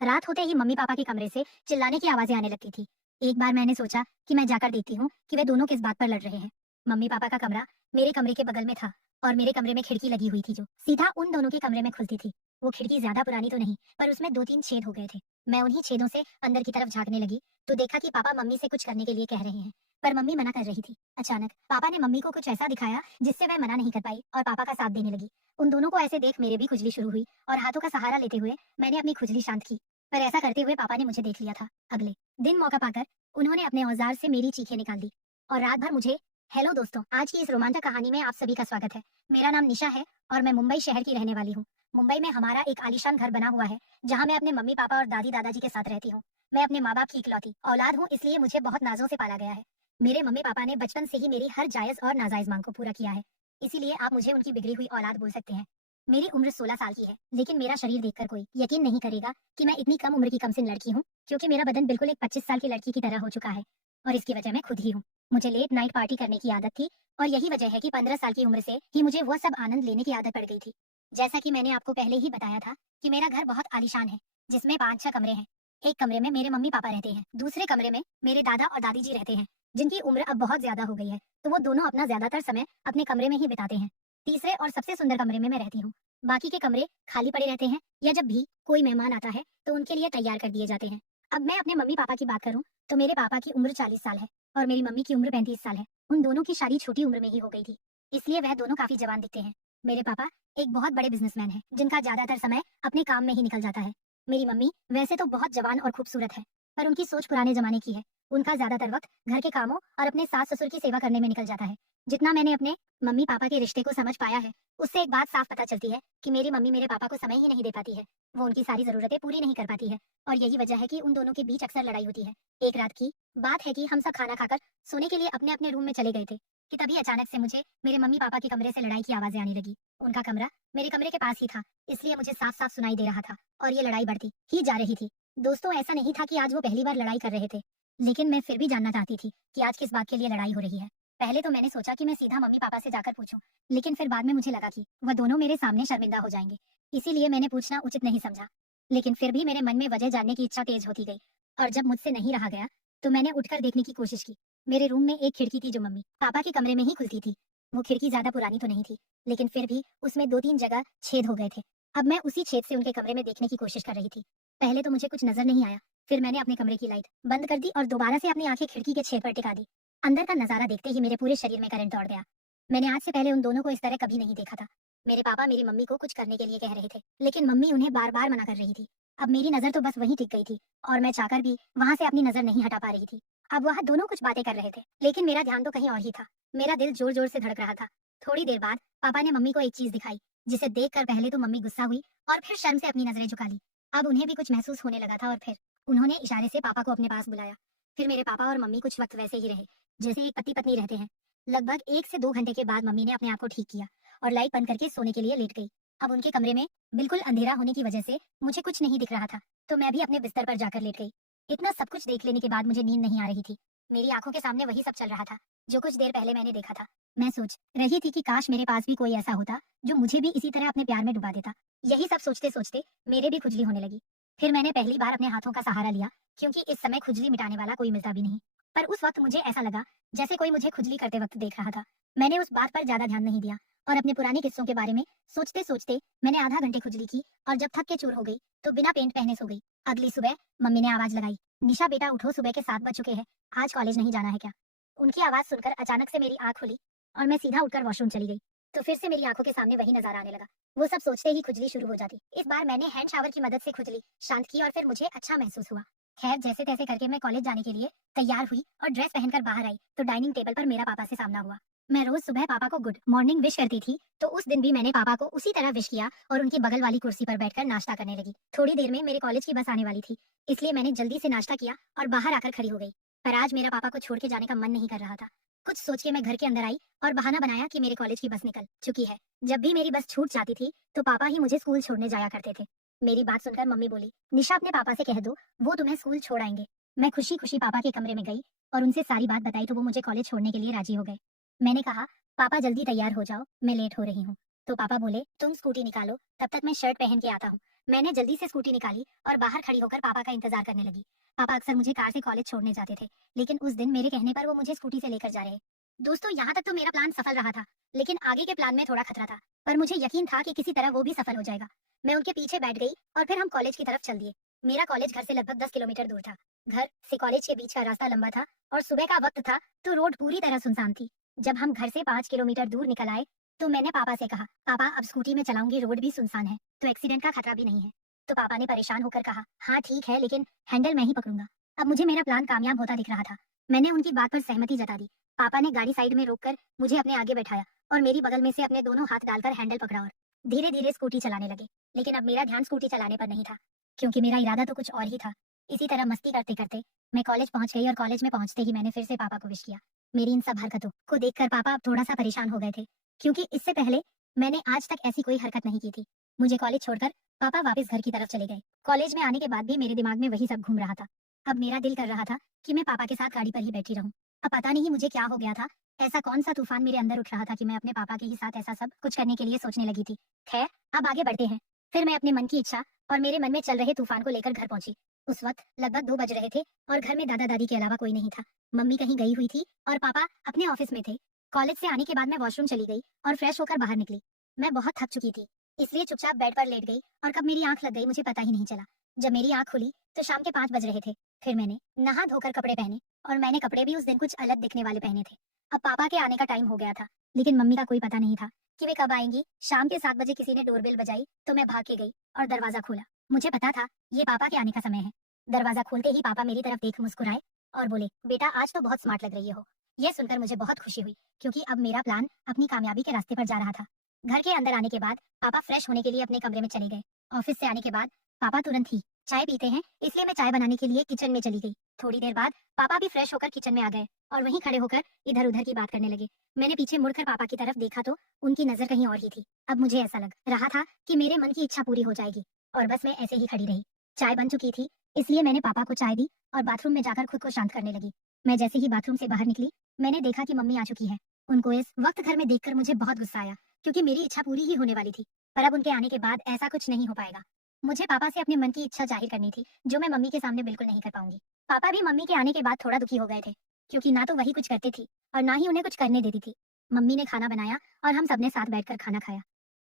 रात होते ही mummy papa के कमरे से चिल्लाने की आवाजें आने लगती थी। एक बार मैंने सोचा कि मैं जाकर देखती हूँ कि वे दोनों किस बात पर लड़ रहे हैं। मम्मी पापा का कमरा मेरे कमरे के बगल में था और मेरे कमरे में खिड़की लगी हुई थी जो सीधा उन दोनों के कमरे में खुलती थी। वो खिड़की ज्यादा पुरानी तो नहीं, पर उसमें 2-3 छेद हो गए थे। मैं उन्हीं छेदों से अंदर की तरफ झांकने लगी तो देखा कि पापा मम्मी से कुछ करने के लिए कह रहे हैं, पर मम्मी मना कर रही थी। अचानक पापा ने मम्मी को कुछ ऐसा दिखाया जिससे वह मना नहीं कर पाई और पापा का साथ देने लगी। उन दोनों को ऐसे देख मेरे भी खुजली शुरू हुई और हाथों का सहारा लेते हुए मैंने अपनी खुजली शांत की। पर ऐसा करते हुए पापा ने मुझे देख लिया था। अगले दिन मौका पाकर उन्होंने अपने औजार से मेरी चीखें निकाल दी और रात भर मुझे। हेलो दोस्तों, आज की इस रोमांचक कहानी में आप सभी का स्वागत है। मेरा नाम निशा है और मैं मुंबई शहर की रहने वाली हूँ। मुंबई में हमारा एक आलीशान घर बना हुआ है जहाँ मैं अपने मम्मी पापा और दादी दादाजी के साथ रहती हूँ। मैं अपने माँ बाप की इकलौती औलाद हूँ, इसलिए मुझे बहुत नाजों से पाला गया है। मेरे मम्मी पापा ने बचपन से ही मेरी हर जायज और नाजायज मांग को पूरा किया है, इसीलिए आप मुझे उनकी बिगड़ी हुई औलाद बोल सकते हैं। मेरी उम्र 16 साल की है, लेकिन मेरा शरीर देखकर कोई यकीन नहीं करेगा कि मैं इतनी कम उम्र की कमसिन लड़की हूँ, क्योंकि मेरा बदन बिल्कुल एक 25 साल की लड़की की तरह हो चुका है। और इसकी वजह मैं खुद ही हूँ। मुझे लेट नाइट पार्टी करने की आदत थी और यही वजह है कि 15 साल की उम्र से ही मुझे वह सब आनंद लेने की आदत पड़ गई थी। जैसा कि मैंने आपको पहले ही बताया था कि मेरा घर बहुत आलीशान है, जिसमें 5-6 कमरे हैं। एक कमरे में मेरे मम्मी पापा रहते हैं, दूसरे कमरे में मेरे दादा और दादी जी रहते हैं, जिनकी उम्र अब बहुत ज्यादा हो गई है, तो वो दोनों अपना ज्यादातर समय अपने कमरे में ही बिताते हैं। तीसरे और सबसे सुंदर कमरे में मैं रहती हूँ। बाकी के कमरे खाली पड़े रहते हैं या जब भी कोई मेहमान आता है तो उनके लिए तैयार कर दिए जाते हैं। अब मैं अपने मम्मी पापा की बात करूं तो मेरे पापा की उम्र 40 साल है और मेरी मम्मी की उम्र 35 साल है। उन दोनों की शादी छोटी उम्र में ही हो गई थी, इसलिए वह दोनों काफी जवान दिखते हैं। मेरे पापा एक बहुत बड़े बिजनेसमैन हैं, जिनका ज्यादातर समय अपने काम में ही निकल जाता है। मेरी मम्मी वैसे तो बहुत जवान और खूबसूरत है, पर उनकी सोच पुराने जमाने की है। उनका ज्यादातर वक्त घर के कामों और अपने सास ससुर की सेवा करने में निकल जाता है। जितना मैंने अपने मम्मी पापा के रिश्ते को समझ पाया है, उससे एक बात साफ पता चलती है कि मेरी मम्मी मेरे पापा को समय ही नहीं दे पाती है। वो उनकी सारी जरूरतें पूरी नहीं कर पाती है और यही वजह है कि उन दोनों के बीच अक्सर लड़ाई होती है। एक रात की बात है कि हम सब खाना खाकर सोने के लिए अपने अपने रूम में चले गए थे कि तभी अचानक से मुझे मेरे मम्मी पापा के कमरे से लड़ाई की आवाजें आने लगी। उनका कमरा मेरे कमरे के पास ही था, इसलिए मुझे साफ साफ सुनाई दे रहा था और ये लड़ाई बढ़ती ही जा रही थी। दोस्तों, ऐसा नहीं था कि आज वो पहली बार लड़ाई कर रहे थे, लेकिन मैं फिर भी जानना चाहती थी कि आज किस बात के लिए लड़ाई हो रही है। पहले तो मैंने सोचा कि मैं सीधा मम्मी पापा से जाकर पूछूं, लेकिन फिर बाद में मुझे लगा कि वह दोनों मेरे सामने शर्मिंदा हो जाएंगे, इसीलिए मैंने पूछना उचित नहीं समझा। लेकिन फिर भी मेरे मन में वजह जानने की इच्छा तेज होती गई और जब मुझसे नहीं रहा गया तो मैंने उठकर देखने की कोशिश की। मेरे रूम में एक खिड़की थी जो मम्मी पापा के कमरे में ही खुलती थी। वो खिड़की ज्यादा पुरानी तो नहीं थी, लेकिन फिर भी उसमें 2-3 जगह छेद हो गए थे। अब मैं उसी छेद से उनके कमरे में देखने की कोशिश कर रही थी। पहले तो मुझे कुछ नजर नहीं आया, फिर मैंने अपने कमरे की लाइट बंद कर दी और दोबारा से अपनी आंखें खिड़की के छेद पर टिका दी। अंदर का नजारा देखते ही मेरे पूरे शरीर में करंट दौड़ गया। मैंने आज से पहले उन दोनों को इस तरह कभी नहीं देखा था। मेरे पापा मेरी मम्मी को कुछ करने के लिए कह रहे थे, लेकिन मम्मी उन्हें बार बार मना कर रही थी। अब मेरी नजर तो बस वहीं टिक गई थी और मैं चाहकर भी वहां से अपनी नजर नहीं हटा पा रही थी। अब वह दोनों कुछ बातें कर रहे थे, लेकिन मेरा ध्यान तो कहीं और ही था। मेरा दिल जोर जोर से धड़क रहा था। थोड़ी देर बाद पापा ने मम्मी को एक चीज दिखाई, जिसे देखकर पहले तो मम्मी गुस्सा हुई और फिर शर्म से अपनी नजरें झुका ली। अब उन्हें भी कुछ महसूस होने लगा था और फिर उन्होंने इशारे से पापा को अपने पास बुलाया। फिर मेरे पापा और मम्मी कुछ वक्त वैसे ही रहे, जैसे एक पति पत्नी रहते हैं। लगभग 1 से 2 घंटे के बाद मम्मी ने अपने आप को ठीक किया और लाइट बंद करके सोने के लिए लेट गई। अब उनके कमरे में बिल्कुल अंधेरा होने की वजह से मुझे कुछ नहीं दिख रहा था, तो मैं भी अपने बिस्तर पर जाकर लेट गई। इतना सब कुछ देख लेने के बाद मुझे नींद नहीं आ रही थी। मेरी आंखों के सामने वही सब चल रहा था जो कुछ देर पहले मैंने देखा था। मैं सोच रही थी कि काश मेरे पास भी कोई ऐसा होता जो मुझे भी इसी तरह अपने प्यार में डुबा देता। यही सब सोचते सोचते मेरे भी खुजली होने लगी। फिर मैंने पहली बार अपने हाथों का सहारा लिया, क्योंकि इस समय खुजली मिटाने वाला कोई मिलता भी नहीं। पर उस वक्त मुझे ऐसा लगा जैसे कोई मुझे खुजली करते वक्त देख रहा था। मैंने उस बात पर ज्यादा ध्यान नहीं दिया और अपने पुराने किस्सों के बारे में सोचते सोचते मैंने आधा घंटे खुजली की और जब थक के चूर हो गई तो बिना पेंट पहने सो गई। अगली सुबह मम्मी ने आवाज लगाई, निशा बेटा उठो, सुबह के 7 बज चुके हैं, आज कॉलेज नहीं जाना है क्या? उनकी आवाज सुनकर अचानक से मेरी आंख खुली और मैं सीधा उठकर वॉशरूम चली गई। तो फिर से मेरी आंखों के सामने वही नजारा आने लगा। वो सब सोचते ही खुजली शुरू हो जाती। इस बार मैंने हैंड शावर की मदद से खुजली शांत की और फिर मुझे अच्छा महसूस हुआ। खैर, जैसे तैसे करके मैं कॉलेज जाने के लिए तैयार हुई और ड्रेस पहनकर बाहर आई तो डाइनिंग टेबल पर मेरा पापा से सामना हुआ। मैं रोज सुबह पापा को गुड मॉर्निंग विश करती थी, तो उस दिन भी मैंने पापा को उसी तरह विश किया और उनकी बगल वाली कुर्सी पर बैठकर नाश्ता करने लगी। थोड़ी देर में मेरे कॉलेज की बस आने वाली थी, इसलिए मैंने जल्दी से नाश्ता किया और बाहर आकर खड़ी हो गई। पर आज मेरा पापा को छोड़ के जाने का मन नहीं कर रहा था। कुछ सोच के मैं घर के अंदर आई और बहाना बनाया कि मेरे कॉलेज की बस निकल चुकी है। जब भी मेरी बस छूट जाती थी तो पापा ही मुझे स्कूल छोड़ने जाया करते थे। मेरी बात सुनकर मम्मी बोली, निशा अपने पापा से कह दो, वो तुम्हें स्कूल छोड़ आएंगे। मैं खुशी खुशी पापा के कमरे में गई और उनसे सारी बात बताई तो वो मुझे कॉलेज छोड़ने के लिए राजी हो गए। मैंने कहा, पापा जल्दी तैयार हो जाओ, मैं लेट हो रही हूँ। तो पापा बोले, तुम स्कूटी निकालो, तब तक मैं शर्ट पहन के आता हूँ। मैंने जल्दी से स्कूटी निकाली और बाहर खड़ी होकर पापा का इंतजार करने लगी। पापा अक्सर मुझे कार से कॉलेज छोड़ने जाते थे, लेकिन उस दिन मेरे कहने पर वो मुझे स्कूटी से लेकर जा रहे। दोस्तों, यहाँ तक तो मेरा प्लान सफल रहा था, लेकिन आगे के प्लान में थोड़ा खतरा था। पर मुझे यकीन था कि किसी तरह वो भी सफल हो जाएगा। मैं उनके पीछे बैठ गई और फिर हम कॉलेज की तरफ चल दिए। मेरा कॉलेज घर से लगभग 10 किलोमीटर दूर था। घर से कॉलेज के बीच का रास्ता लंबा था और सुबह का वक्त था, तो रोड पूरी तरह सुनसान थी। जब हम घर से 5 किलोमीटर दूर निकल आए, तो मैंने पापा से कहा, पापा अब स्कूटी में चलाऊंगी, रोड भी सुनसान है, तो एक्सीडेंट का खतरा भी नहीं है। तो पापा ने परेशान होकर कहा, हाँ ठीक है, लेकिन हैंडल मैं ही पकड़ूंगा। अब मुझे मेरा प्लान कामयाब होता दिख रहा था। मैंने उनकी बात पर सहमति जता दी। पापा ने गाड़ी साइड में रोककर मुझे अपने आगे बैठाया और मेरी बगल में से अपने दोनों हाथ डालकर हैंडल पकड़ा और धीरे धीरे स्कूटी चलाने लगे। लेकिन अब मेरा ध्यान स्कूटी चलाने पर नहीं था, क्योंकि मेरा इरादा तो कुछ और ही था। इसी तरह मस्ती करते करते मैं कॉलेज पहुंच गई और कॉलेज में पहुंचते ही मैंने फिर से पापा को विश किया। मेरी इन सब हरकतों को देखकर पापा अब थोड़ा सा परेशान हो गए थे, क्योंकि इससे पहले मैंने आज तक ऐसी कोई हरकत नहीं की थी। मुझे कॉलेज छोड़कर पापा वापस घर की तरफ चले गए। कॉलेज में आने के बाद भी मेरे दिमाग में वही सब घूम रहा था। अब मेरा दिल कर रहा था कि मैं पापा के साथ गाड़ी पर ही बैठी रहूं। अब पता नहीं मुझे क्या हो गया था, ऐसा कौन सा तूफान मेरे अंदर उठ रहा था कि मैं अपने पापा के ही साथ ऐसा सब कुछ करने के लिए सोचने लगी थी। खैर, अब आगे बढ़ते हैं। फिर मैं अपने मन की इच्छा और मेरे मन में चल रहे तूफान को लेकर घर पहुंची। उस वक्त लगभग 2 बज रहे थे और घर में दादा दादी के अलावा कोई नहीं था। मम्मी कहीं गई हुई थी और पापा अपने ऑफिस में थे। कॉलेज से आने के बाद मैं वॉशरूम चली गई और फ्रेश होकर बाहर निकली। मैं बहुत थक चुकी थी, इसलिए चुपचाप बेड पर लेट गई और कब मेरी आंख लग गई मुझे पता ही नहीं चला। जब मेरी आंख खुली तो शाम के 5 बज रहे थे। फिर मैंने नहा धोकर कपड़े पहने और मैंने कपड़े भी उस दिन कुछ अलग दिखने वाले पहने थे। अब पापा के आने का टाइम हो गया था, लेकिन मम्मी का कोई पता नहीं था कि वे कब आएंगी। शाम के 7 बजे किसी ने डोरबेल बजाई तो मैं भाग के गई और दरवाजा खोला। मुझे पता था ये पापा के आने का समय है। दरवाजा खोलते ही पापा मेरी तरफ देख मुस्कुराए और बोले, बेटा आज तो बहुत स्मार्ट लग रही हो। यह सुनकर मुझे बहुत खुशी हुई, क्योंकि अब मेरा प्लान अपनी कामयाबी के रास्ते पर जा रहा था। घर के अंदर आने के बाद पापा फ्रेश होने के लिए अपने कमरे में चले गए। ऑफिस से आने के बाद पापा तुरंत ही चाय पीते हैं, इसलिए मैं चाय बनाने के लिए किचन में चली गई। थोड़ी देर बाद पापा भी फ्रेश होकर किचन में आ गए और वहीं खड़े होकर इधर उधर की बात करने लगे। मैंने पीछे मुड़कर पापा की तरफ देखा तो उनकी नजर कहीं और ही थी। अब मुझे ऐसा लग रहा था कि मेरे मन की इच्छा पूरी हो जाएगी और बस मैं ऐसे ही खड़ी रही। चाय बन चुकी थी, इसलिए मैंने पापा को चाय दी और बाथरूम में जाकर खुद को शांत करने लगी। मैं जैसे ही बाथरूम से बाहर निकली, मैंने देखा कि मम्मी आ चुकी है। उनको इस वक्त घर में देखकर मुझे बहुत गुस्सा आया, क्योंकि मेरी इच्छा पूरी ही होने वाली थी। पर अब उनके आने के बाद ऐसा कुछ नहीं हो पाएगा। मुझे पापा से अपने मन की इच्छा जाहिर करनी थी, जो मैं मम्मी के सामने बिल्कुल नहीं कर पाऊंगी। पापा भी मम्मी के आने के बाद थोड़ा दुखी हो गए थे, क्योंकि ना तो वही कुछ करती थी और ना ही उन्हें कुछ करने देती थी। मम्मी ने खाना बनाया और हम सबने साथ बैठकर खाना खाया।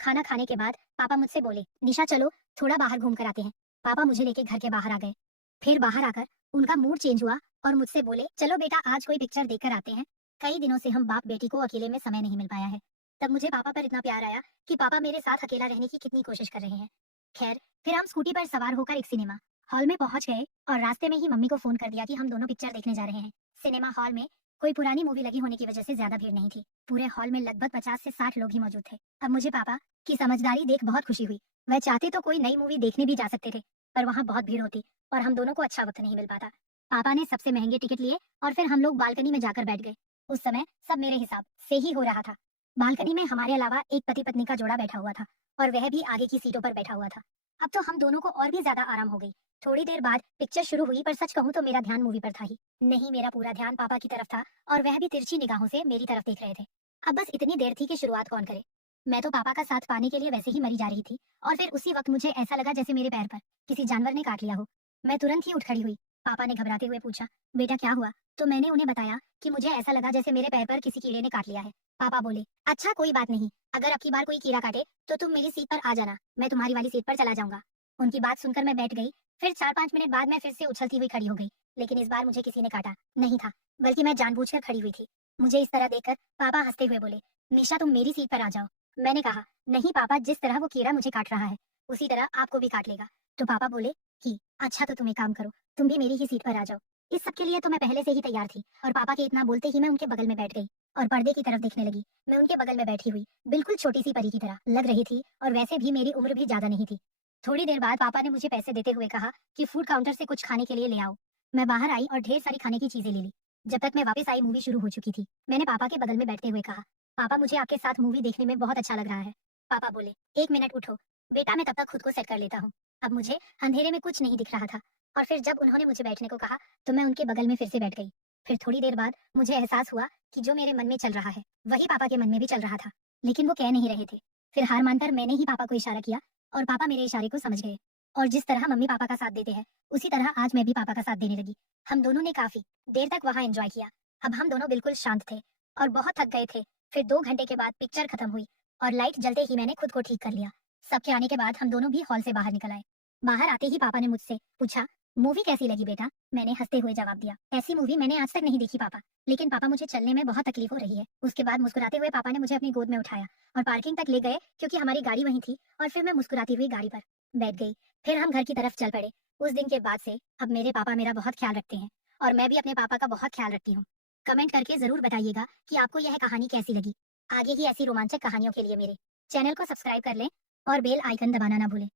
खाना खाने के बाद पापा मुझसे बोले, निशा चलो थोड़ा बाहर घूम कर आते हैं। पापा मुझे लेके घर के बाहर आ गए। फिर बाहर आकर उनका मूड चेंज हुआ और मुझसे बोले, चलो बेटा आज कोई पिक्चर देखकर आते हैं। कई दिनों से हम बाप बेटी को अकेले में समय नहीं मिल पाया है। तब मुझे पापा पर इतना प्यार आया कि पापा मेरे साथ अकेला रहने की कितनी कोशिश कर रहे हैं। खैर, फिर हम स्कूटी पर सवार होकर एक सिनेमा हॉल में पहुंच गए और रास्ते में ही मम्मी को फोन कर दिया कि हम दोनों पिक्चर देखने जा रहे हैं। सिनेमा हॉल में कोई पुरानी मूवी लगी होने की वजह से ज्यादा भीड़ नहीं थी। पूरे हॉल में लगभग 50 से 60 लोग ही मौजूद थे। अब मुझे पापा की समझदारी देख बहुत खुशी हुई। वह चाहते तो कोई नई मूवी देखने भी जा सकते थे, पर वहाँ बहुत भीड़ होती और हम दोनों को अच्छा वक्त नहीं मिल पाता। पापा ने सबसे महंगे टिकट लिए और फिर हम लोग बालकनी में जाकर बैठ गए। उस समय सब मेरे हिसाब से ही हो रहा था। बालकनी में हमारे अलावा एक पति पत्नी का जोड़ा बैठा हुआ था और वह भी आगे की सीटों पर बैठा हुआ था। अब तो हम दोनों को और भी ज्यादा आराम हो गई। थोड़ी देर बाद पिक्चर शुरू हुई, पर सच कहूँ तो मेरा ध्यान मूवी पर था ही नहीं। मेरा पूरा ध्यान पापा की तरफ था और वह भी तिरछी निगाहों से मेरी तरफ देख रहे थे। अब बस इतनी देर थी कि शुरुआत कौन करे। मैं तो पापा का साथ पाने के लिए वैसे ही मरी जा रही थी और फिर उसी वक्त मुझे ऐसा लगा जैसे मेरे पैर पर किसी जानवर ने काट लिया हो। मैं तुरंत ही उठ खड़ी हुई। पापा ने घबराते हुए पूछा, बेटा क्या हुआ? तो मैंने उन्हें बताया कि मुझे ऐसा लगा जैसे मेरे पैर पर किसी कीड़े ने काट लिया है। पापा बोले, अच्छा कोई बात नहीं, अगर अब की बार कोई कीड़ा काटे तो तुम मेरी सीट पर आ जाना, मैं तुम्हारी वाली सीट पर चला जाऊंगा। उनकी बात सुनकर मैं बैठ गई। फिर 4-5 मिनट बाद मैं फिर से उछलती हुई खड़ी हो गई, लेकिन इस बार मुझे किसी ने काटा नहीं था, बल्कि मैं जानबूझकर खड़ी हुई थी। मुझे इस तरह देखकर पापा हंसते हुए बोले, निशा तुम मेरी सीट पर आ जाओ। मैंने कहा, नहीं पापा, जिस तरह वो कीड़ा मुझे काट रहा है उसी तरह आपको भी काट लेगा। तो पापा बोले कि अच्छा तो तुम एक काम करो, तुम भी मेरी ही सीट पर आ जाओ। इस सब के लिए तो मैं पहले से ही तैयार थी और पापा के इतना बोलते ही मैं उनके बगल में बैठ गई और पर्दे की तरफ देखने लगी। मैं उनके बगल में बैठी हुई बिल्कुल छोटी सी परी की तरह लग रही थी और वैसे भी मेरी उम्र भी ज्यादा नहीं थी। थोड़ी देर बाद पापा ने मुझे पैसे देते हुए कहा कि फूड काउंटर से कुछ खाने के लिए ले आओ। मैं बाहर आई और ढेर सारी खाने की चीजें ले ली। जब तक मैं वापस आई मूवी शुरू हो चुकी थी। मैंने पापा के बगल में बैठते हुए कहा, पापा मुझे आपके साथ मूवी देखने में बहुत अच्छा लग रहा है। पापा बोले, 1 मिनट उठो बेटा, मैं तब तक खुद को सेट कर लेता हूँ। अब मुझे अंधेरे में कुछ नहीं दिख रहा था और फिर जब उन्होंने मुझे बैठने को कहा तो मैं उनके बगल में फिर से बैठ गई। फिर थोड़ी देर बाद मुझे एहसास हुआ कि जो मेरे मन में चल रहा है वही पापा के मन में भी चल रहा था, लेकिन वो कह नहीं रहे थे। फिर हार मानकर मैंने ही पापा को इशारा किया और पापा मेरे इशारे को समझ गए। और जिस तरह मम्मी पापा का साथ देते हैं उसी तरह आज मैं भी पापा का साथ देने लगी। हम दोनों ने काफी देर तक वहाँ एंजॉय किया। अब हम दोनों बिल्कुल शांत थे और बहुत थक गए थे। फिर 2 घंटे के बाद पिक्चर खत्म हुई और लाइट जलते ही मैंने खुद को ठीक कर लिया। सबके आने के बाद हम दोनों भी हॉल से बाहर निकल आए। बाहर आते ही पापा ने मुझसे पूछा, मूवी कैसी लगी बेटा? मैंने हंसते हुए जवाब दिया, ऐसी मूवी मैंने आज तक नहीं देखी पापा, लेकिन पापा मुझे चलने में बहुत तकलीफ हो रही है। उसके बाद मुस्कुराते हुए पापा ने मुझे अपनी गोद में उठाया और पार्किंग तक ले गए क्योंकि हमारी गाड़ी वहीं थी। और फिर मैं मुस्कुराती हुई गाड़ी पर बैठ गई। फिर हम घर की तरफ चल पड़े। उस दिन के बाद से अब मेरे पापा मेरा बहुत ख्याल रखते हैं और मैं भी अपने पापा का बहुत ख्याल रखती हूँ। कमेंट करके जरूर बताइएगा कि आपको यह कहानी कैसी लगी। आगे ही ऐसी रोमांचक कहानियों के लिए मेरे चैनल को सब्सक्राइब कर लें और बेल आइकन दबाना ना भूलें।